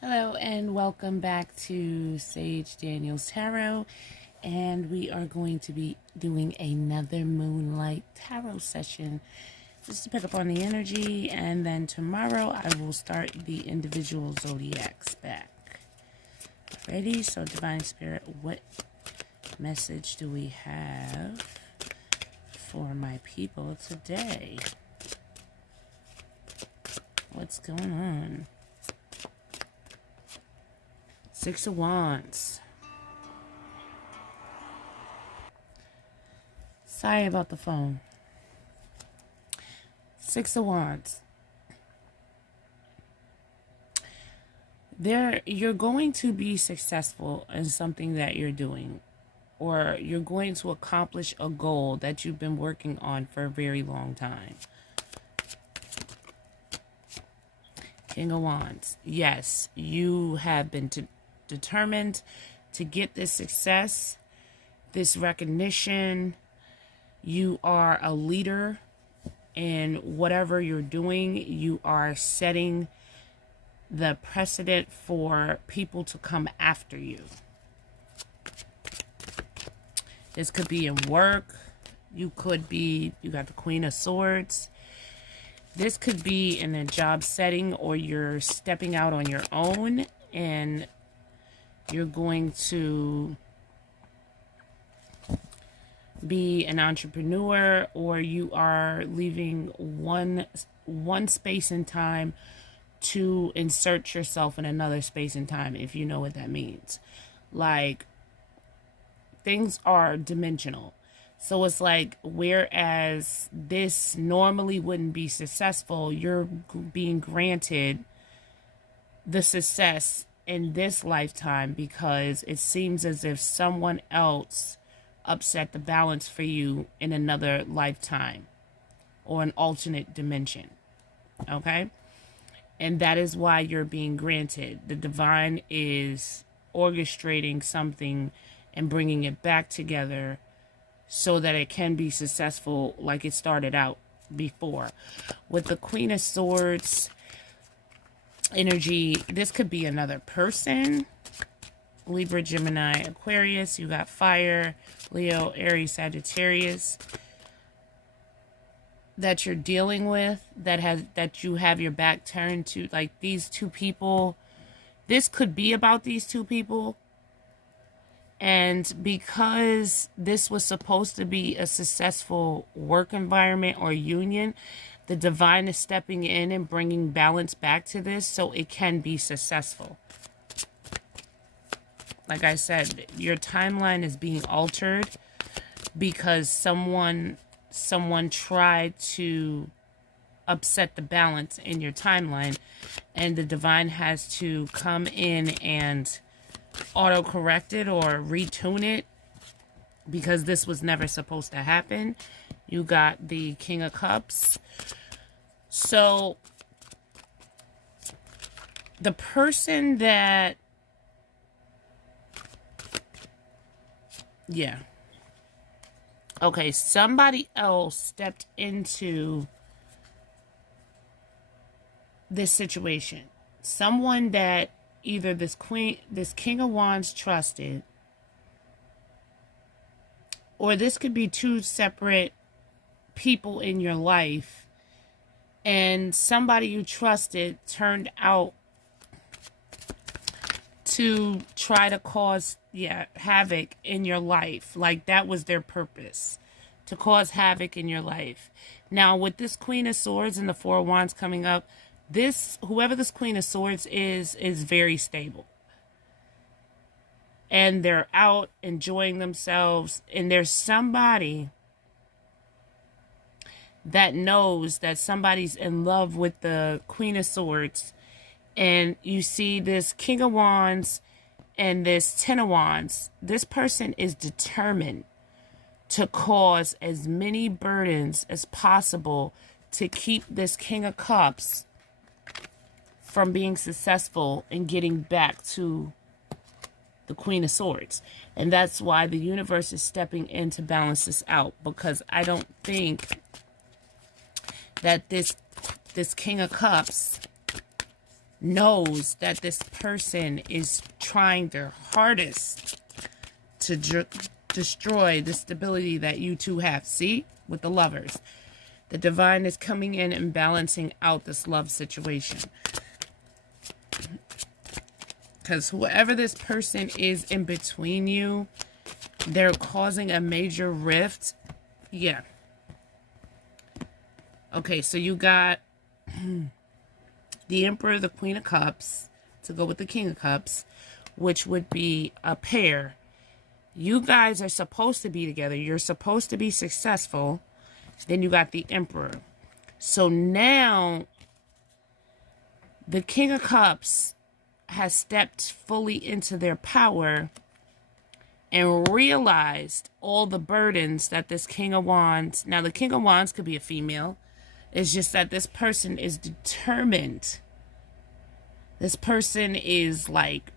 Hello and welcome back to Sage Daniel's Tarot, and we are going to be doing another Moonlight Tarot session just to pick up on the energy, and then tomorrow I will start the individual zodiacs back. Ready? So Divine Spirit, what message do we have for my people today? What's going on? Six of Wands. Sorry about the phone. Six of Wands. You're going to be successful in something that you're doing, or you're going to accomplish a goal that you've been working on for a very long time. King of Wands. Yes, you have been determined to get this success, this recognition. You are a leader in whatever you're doing. You are setting the precedent for people to come after you. This could be in work. You got the Queen of Swords. This could be in a job setting, or you're stepping out on your own and you're going to be an entrepreneur, or you are leaving one space and time to insert yourself in another space and time, if you know what that means. Like, things are dimensional. So it's like, whereas this normally wouldn't be successful, you're being granted the success in this lifetime because it seems as if someone else upset the balance for you in another lifetime or an alternate dimension. Okay? And that is why you're being granted. The divine is orchestrating something and bringing it back together so that it can be successful like it started out before. With the Queen of Swords energy, this could be another person. Libra, Gemini, Aquarius. You got fire, Leo, Aries, Sagittarius that you're dealing with, that you have your back turned to. Like, these two people, this could be about these two people. And because this was supposed to be a successful work environment or union, the divine is stepping in and bringing balance back to this so it can be successful. Like I said, your timeline is being altered because someone tried to upset the balance in your timeline, and the divine has to come in and auto-correct it or retune it because this was never supposed to happen. You got the King of Cups. So the person that, yeah. Okay, somebody else stepped into this situation. Someone that either this King of Wands trusted, or this could be two separate people in your life, and somebody you trusted turned out to try to cause havoc in your life. Like, that was their purpose, to cause havoc in your life. Now, with this Queen of Swords and the Four of Wands coming up, whoever this Queen of Swords is very stable. And they're out enjoying themselves. And there's somebody that knows that somebody's in love with the Queen of Swords. And you see this King of Wands and this Ten of Wands. This person is determined to cause as many burdens as possible to keep this King of Cups from being successful and getting back to the Queen of Swords. And that's why the universe is stepping in to balance this out, because I don't think that this King of Cups knows that this person is trying their hardest to destroy the stability that you two have. See, with the Lovers, the divine is coming in and balancing out this love situation. Because whoever this person is in between you, they're causing a major rift. Yeah. Okay, so you got the Emperor, the Queen of Cups, to go with the King of Cups, which would be a pair. You guys are supposed to be together. You're supposed to be successful. Then you got the Emperor. So now the King of Cups has stepped fully into their power and realized all the burdens that this King of Wands... Now, the King of Wands could be a female. It's just that this person is determined. This person is like...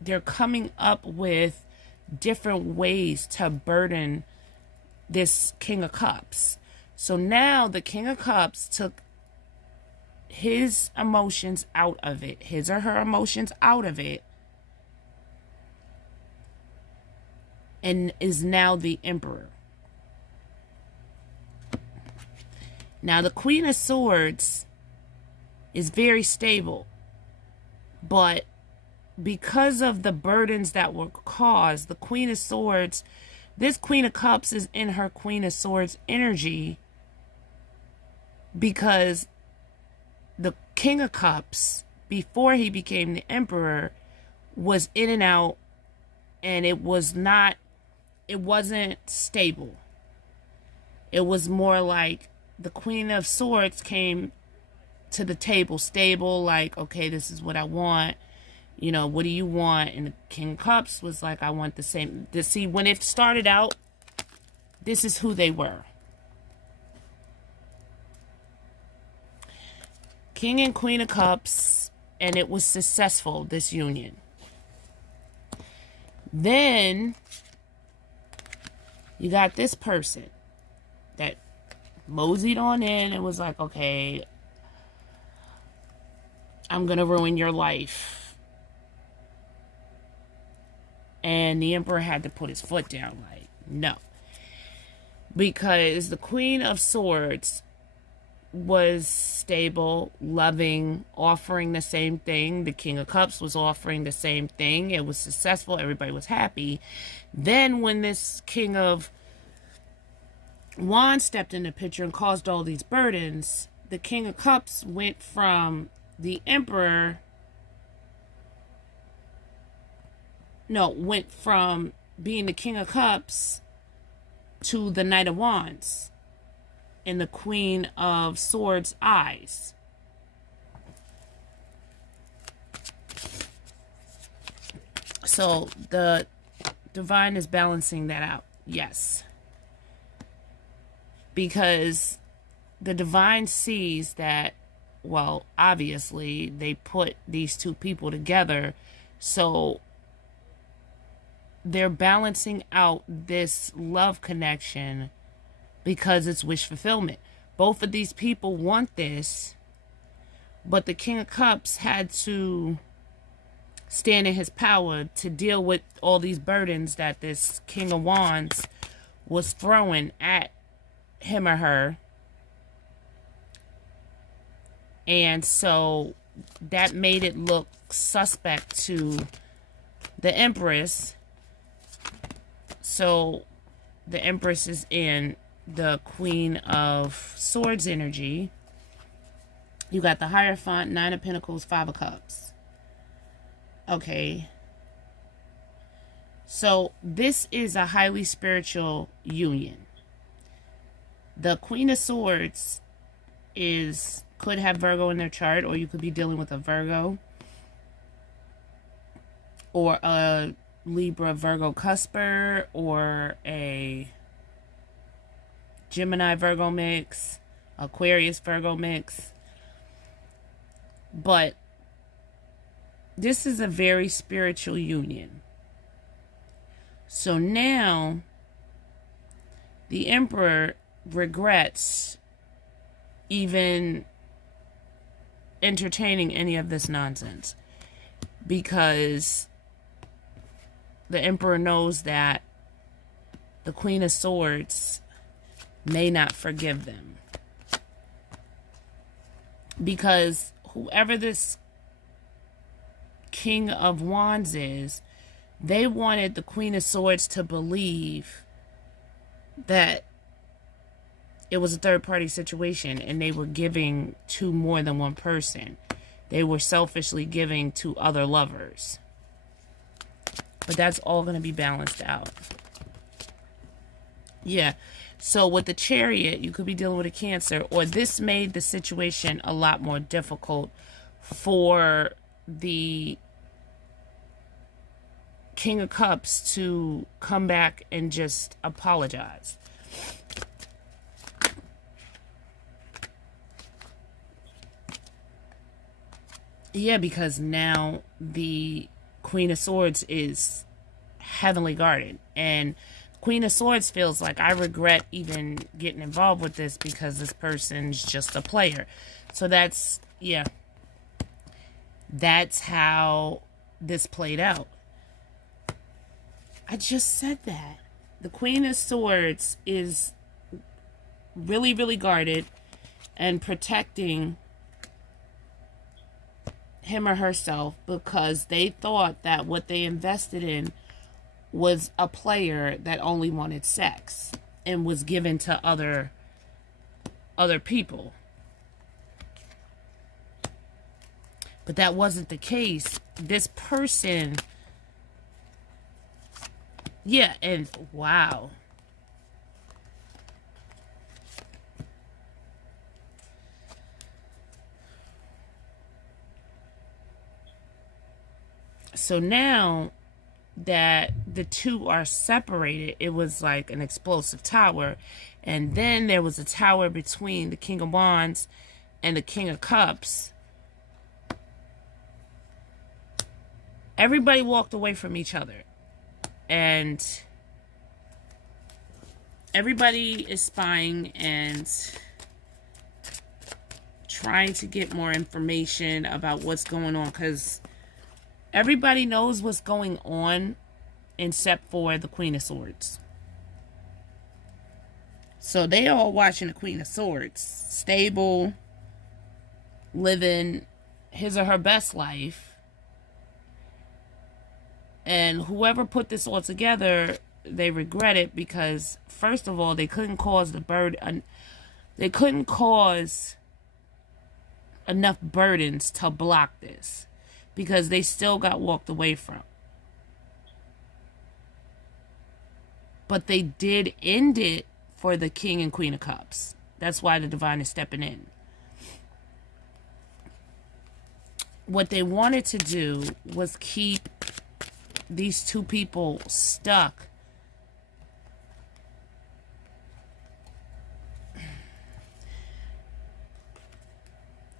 They're coming up with different ways to burden this King of Cups. So now the King of Cups took his emotions out of it, his or her emotions out of it, and is now the Emperor. Now the Queen of Swords is very stable, but because of the burdens that were caused, the Queen of Swords, this Queen of Cups is in her Queen of Swords energy, because the King of Cups, before he became the Emperor, was in and out, and it wasn't stable. It was more like the Queen of Swords came to the table stable, like, okay, this is what I want. You know, what do you want? And the King of Cups was like, I want the same. See, when it started out, this is who they were. King and Queen of Cups, and it was successful, this union. Then you got this person that moseyed on in and was like, okay, I'm going to ruin your life. And the Emperor had to put his foot down, like, no. Because the Queen of Swords was stable, loving, offering the same thing. The King of Cups was offering the same thing. It was successful. Everybody was happy. Then when this King of Wands stepped in the picture and caused all these burdens, the King of Cups went from the Emperor... No, went from being the King of Cups to the Knight of Wands in the Queen of Swords' eyes. So the divine is balancing that out. Yes. Because the divine sees that, well, obviously they put these two people together, so they're balancing out this love connection because it's wish fulfillment. Both of these people want this, but the King of Cups had to stand in his power to deal with all these burdens that this King of Wands was throwing at him or her. And so that made it look suspect to the Empress. So the Empress is in the Queen of Swords energy. You got the Hierophant, Nine of Pentacles, Five of Cups. Okay. So this is a highly spiritual union. The Queen of Swords could have Virgo in their chart, or you could be dealing with a Virgo or a Libra Virgo cusper, or a Gemini Virgo mix, Aquarius Virgo mix. But this is a very spiritual union. So now the Emperor regrets even entertaining any of this nonsense, because the Emperor knows that the Queen of Swords may not forgive them. Because whoever this King of Wands is, they wanted the Queen of Swords to believe that it was a third-party situation and they were giving to more than one person. They were selfishly giving to other lovers. But that's all going to be balanced out. Yeah. So with the Chariot, you could be dealing with a Cancer, or this made the situation a lot more difficult for the King of Cups to come back and just apologize. Yeah, because now the Queen of Swords is heavily guarded. And Queen of Swords feels like, I regret even getting involved with this because this person's just a player. So that's, yeah. That's how this played out. I just said that. The Queen of Swords is really, really guarded and protecting him or herself, because they thought that what they invested in was a player that only wanted sex and was given to other people. But that wasn't the case. This person, yeah, and wow. So now that the two are separated, it was like an explosive tower. And then there was a tower between the King of Wands and the King of Cups. Everybody walked away from each other. And everybody is spying and trying to get more information about what's going on, because everybody knows what's going on except for the Queen of Swords. So they all watching the Queen of Swords, stable, living his or her best life. And whoever put this all together, they regret it, because first of all, they couldn't cause they couldn't cause enough burdens to block this, because they still got walked away from. But they did end it for the King and Queen of Cups. That's why the Divine is stepping in. What they wanted to do was keep these two people stuck.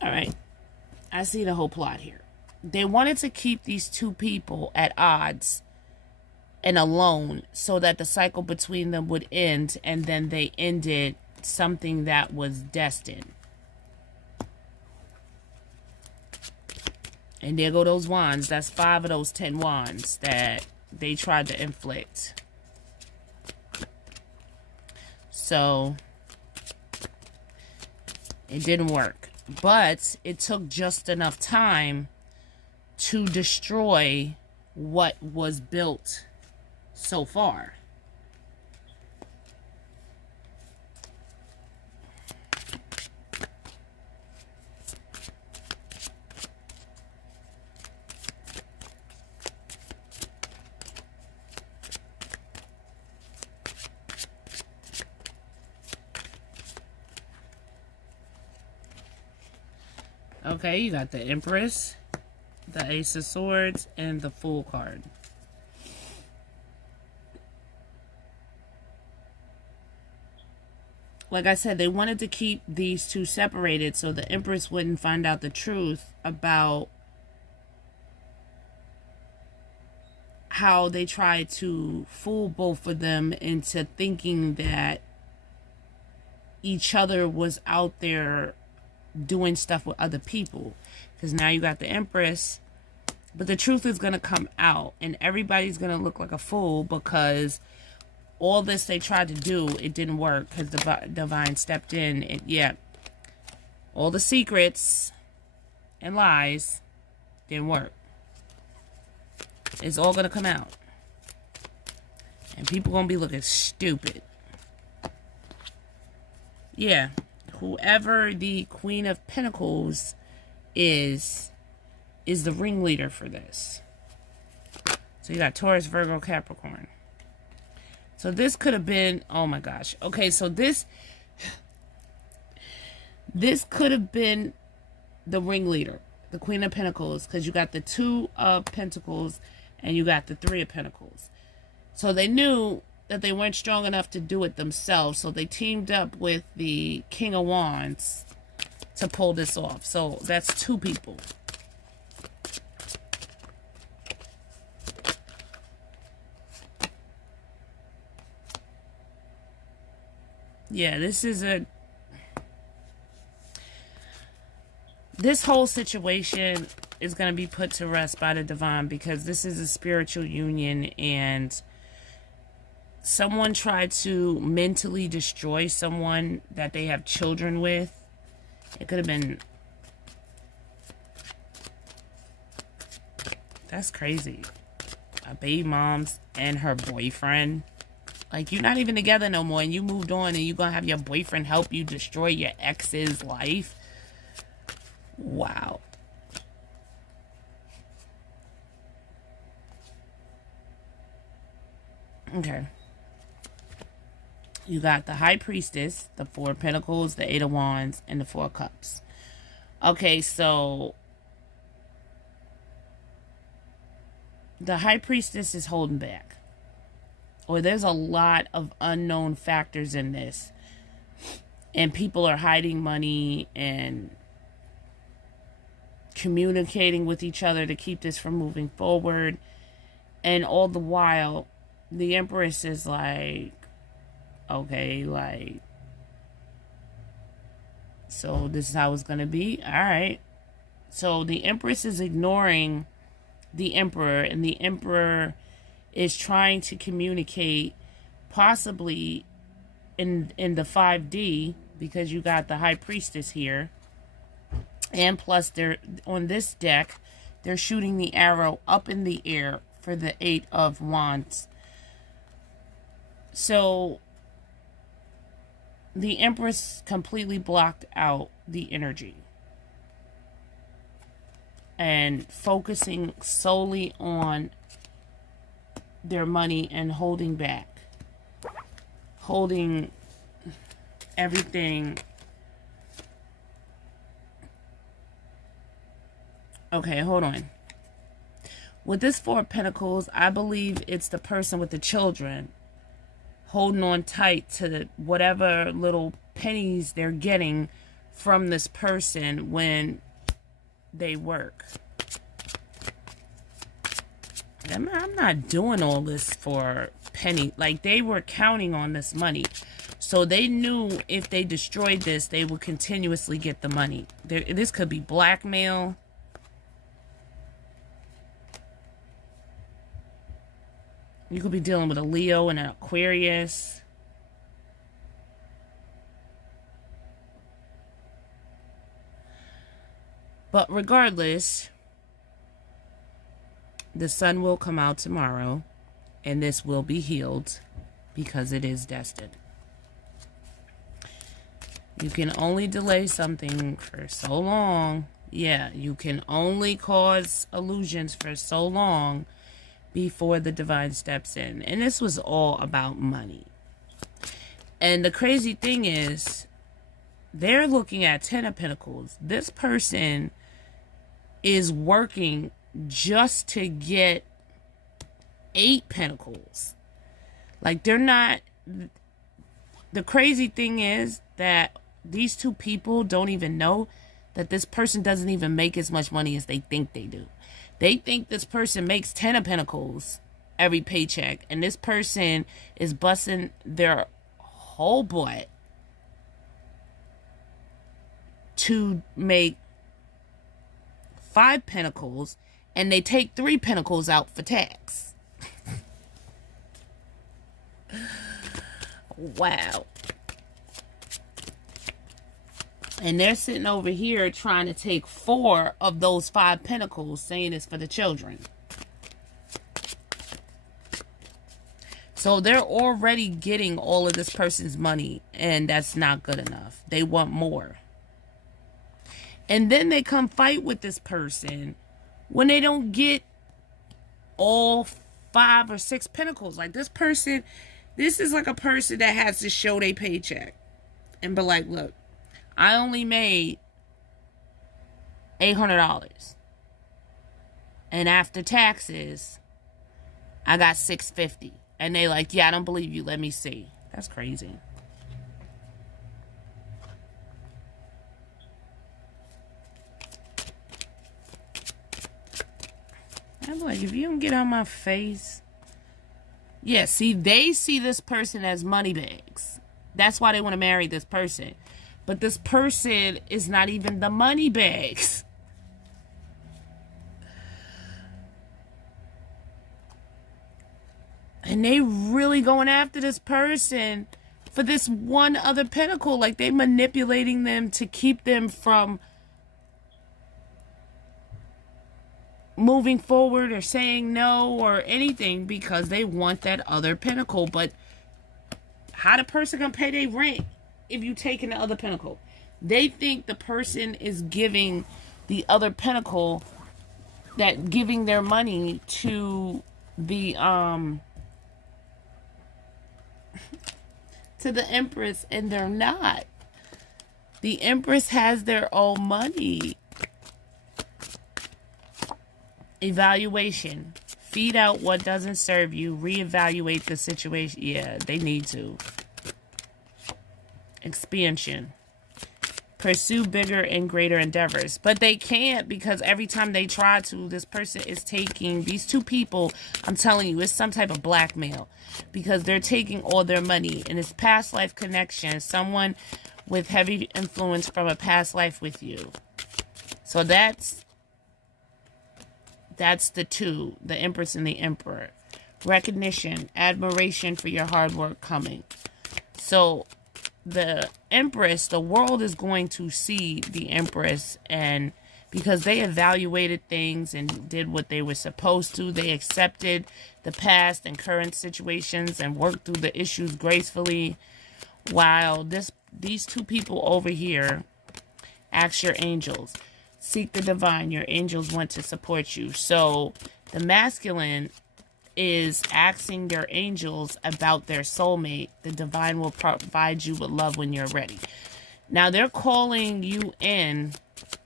All right. I see the whole plot here. They wanted to keep these two people at odds and alone so that the cycle between them would end, and then they ended something that was destined. And there go those wands. That's 5 of those 10 wands that they tried to inflict. So it didn't work. But it took just enough time to destroy what was built so far. Okay, you got the Empress, the Ace of Swords, and the Fool card. Like I said, they wanted to keep these two separated so the Empress wouldn't find out the truth about how they tried to fool both of them into thinking that each other was out there doing stuff with other people. Because now you got the Empress. But the truth is going to come out. And everybody's going to look like a fool because all this they tried to do, it didn't work. Because the divine stepped in. And yeah, all the secrets and lies didn't work. It's all going to come out. And people going to be looking stupid. Yeah. Whoever the Queen of Pentacles is the ringleader for this. So you got Taurus, Virgo, Capricorn. So this could have been, oh my gosh. Okay, so this could have been the ringleader, the Queen of Pentacles, because you got the Two of Pentacles and you got the Three of Pentacles. So they knew that they weren't strong enough to do it themselves, so they teamed up with the King of Wands to pull this off. So that's two people. Yeah, this whole situation is going to be put to rest by the divine, because this is a spiritual union, and someone tried to mentally destroy someone that they have children with. It could have been... That's crazy. A baby mom's and her boyfriend. Like, you're not even together no more, and you moved on, and you're going to have your boyfriend help you destroy your ex's life. Wow. Okay. You got the High Priestess, the Four of Pentacles, the Eight of Wands, and the Four of Cups. Okay, so the High Priestess is holding back. Or there's a lot of unknown factors in this. And people are hiding money and communicating with each other to keep this from moving forward. And all the while, the Empress is like, okay, like, so this is how it's going to be? All right. So the Empress is ignoring the Emperor, and the Emperor is trying to communicate possibly in the 5D, because you got the High Priestess here. And plus, they're on this deck, they're shooting the arrow up in the air for the Eight of Wands. So the Empress completely blocked out the energy and focusing solely on their money and holding back, holding everything. Okay, hold on. With this Four of Pentacles, I believe it's the person with the children holding on tight to whatever little pennies they're getting from this person when they work. I'm not doing all this for penny. Like, they were counting on this money. So they knew if they destroyed this, they would continuously get the money. This could be blackmail. You could be dealing with a Leo and an Aquarius. But regardless, the sun will come out tomorrow, and this will be healed because it is destined. You can only delay something for so long. Yeah, you can only cause illusions for so long before the divine steps in. And this was all about money. And the crazy thing is, they're looking at 10 of Pentacles. This person is working just to get 8 Pentacles. Like, they're not... The crazy thing is that these two people don't even know that this person doesn't even make as much money as they think they do. They think this person makes 10 of Pentacles every paycheck, and this person is busting their whole butt to make 5 pentacles, and they take 3 pentacles out for tax. Wow. And they're sitting over here trying to take 4 of those 5 pentacles, saying it's for the children. So they're already getting all of this person's money, and that's not good enough. They want more. And then they come fight with this person when they don't get all 5 or 6 pentacles. Like, this person, this is like a person that has to show their paycheck and be like, look, I only made $800. And after taxes, I got $650. And they like, yeah, I don't believe you. Let me see. That's crazy. I'm like, if you don't get on my face. Yeah, see, they see this person as money bags. That's why they want to marry this person. But this person is not even the money bags. And they really going after this person for this one other pentacle. Like, they manipulating them to keep them from moving forward or saying no or anything because they want that other pentacle. But how the person gonna pay their rent if you taking the other pentacle? They think the person is giving the other pentacle, that giving their money to the to the Empress, and they're not. The Empress has their own money. Evaluation. Feed out what doesn't serve you. Reevaluate the situation. Yeah, they need to. Expansion. Pursue bigger and greater endeavors. But they can't, because every time they try to, this person is taking, these 2 people, I'm telling you, it's some type of blackmail. Because they're taking all their money. And it's past life connection. Someone with heavy influence from a past life with you. So that's the 2. The Empress and the Emperor. Recognition. Admiration for your hard work coming. So the Empress, the world is going to see the Empress, and because they evaluated things and did what they were supposed to, they accepted the past and current situations and worked through the issues gracefully, while these 2 people over here, ask your angels, seek the divine. Your angels want to support you. So the masculine is asking their angels about their soulmate. The divine will provide you with love when you're ready. Now they're calling you in,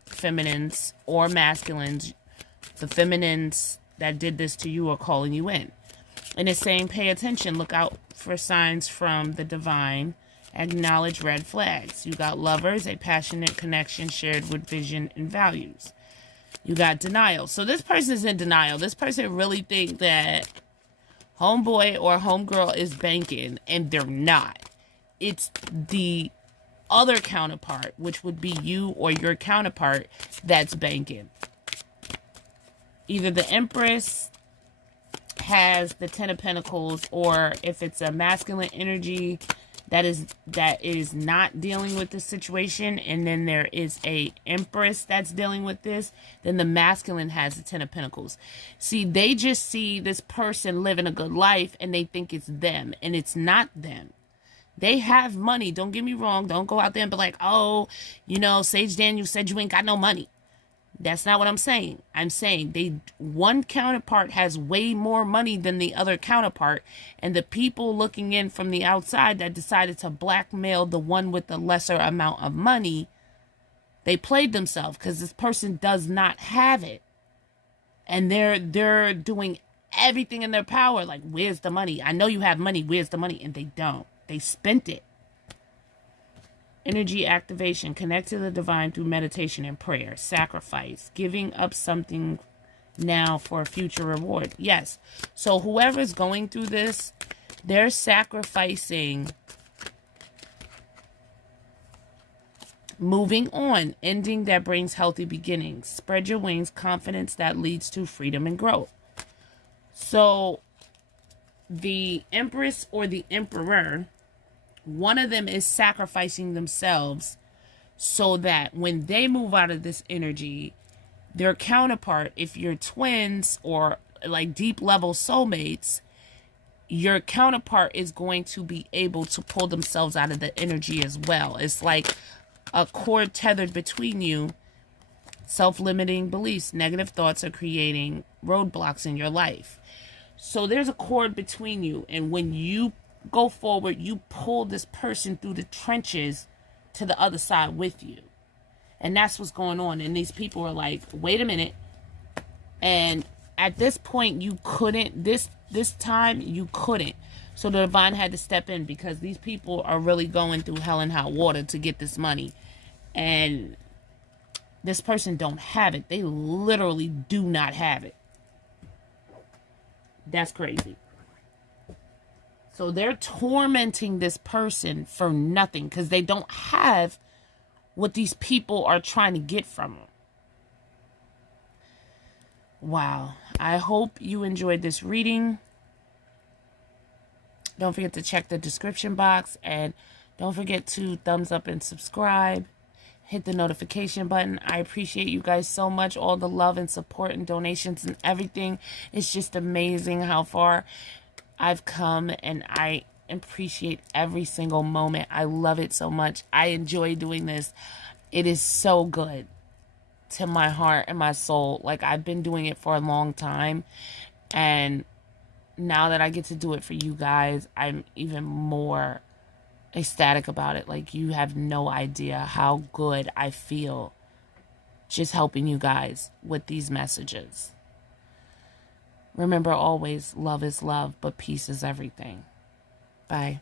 feminines or masculines. The feminines that did this to you are calling you in. And it's saying, pay attention. Look out for signs from the divine. Acknowledge red flags. You got lovers, a passionate connection shared with vision and values. You got denial. So this person is in denial. This person really think that homeboy or homegirl is banking, and they're not. It's the other counterpart, which would be you or your counterpart, that's banking. Either the Empress has the 10 of Pentacles, or if it's a masculine energy that is not dealing with this situation, and then there is a Empress that's dealing with this, then the masculine has the 10 of Pentacles. See, they just see this person living a good life, and they think it's them, and it's not them. They have money. Don't get me wrong. Don't go out there and be like, oh, you know, Sage Daniel said you ain't got no money. That's not what I'm saying. I'm saying one counterpart has way more money than the other counterpart, and the people looking in from the outside that decided to blackmail the one with the lesser amount of money, they played themselves because this person does not have it. And they're doing everything in their power. Like, where's the money? I know you have money. Where's the money? And they don't. They spent it. Energy activation. Connect to the divine through meditation and prayer. Sacrifice. Giving up something now for a future reward. Yes. So whoever's going through this, they're sacrificing Moving on, ending that brings healthy beginnings. Spread your wings, confidence that leads to freedom and growth. So the Empress or the Emperor, one of them is sacrificing themselves so that when they move out of this energy, their counterpart, if you're twins or like deep level soulmates, your counterpart is going to be able to pull themselves out of the energy as well. It's like a cord tethered between you. Self-limiting beliefs, negative thoughts are creating roadblocks in your life. So there's a cord between you, and when you go forward, you pull this person through the trenches to the other side with you. And that's what's going on. And these people are like, wait a minute. And at this point, you couldn't, this time, you couldn't. So the divine had to step in, because these people are really going through hell and hot water to get this money. And this person don't have it. They literally do not have it. That's crazy. So they're tormenting this person for nothing, because they don't have what these people are trying to get from them. Wow. I hope you enjoyed this reading. Don't forget to check the description box, and don't forget to thumbs up and subscribe. Hit the notification button. I appreciate you guys so much. All the love and support and donations and everything. It's just amazing how far I've come, and I appreciate every single moment. I love it so much. I enjoy doing this. It is so good to my heart and my soul. Like, I've been doing it for a long time, and now that I get to do it for you guys, I'm even more ecstatic about it. Like, you have no idea how good I feel just helping you guys with these messages. Remember always, love is love, but peace is everything. Bye.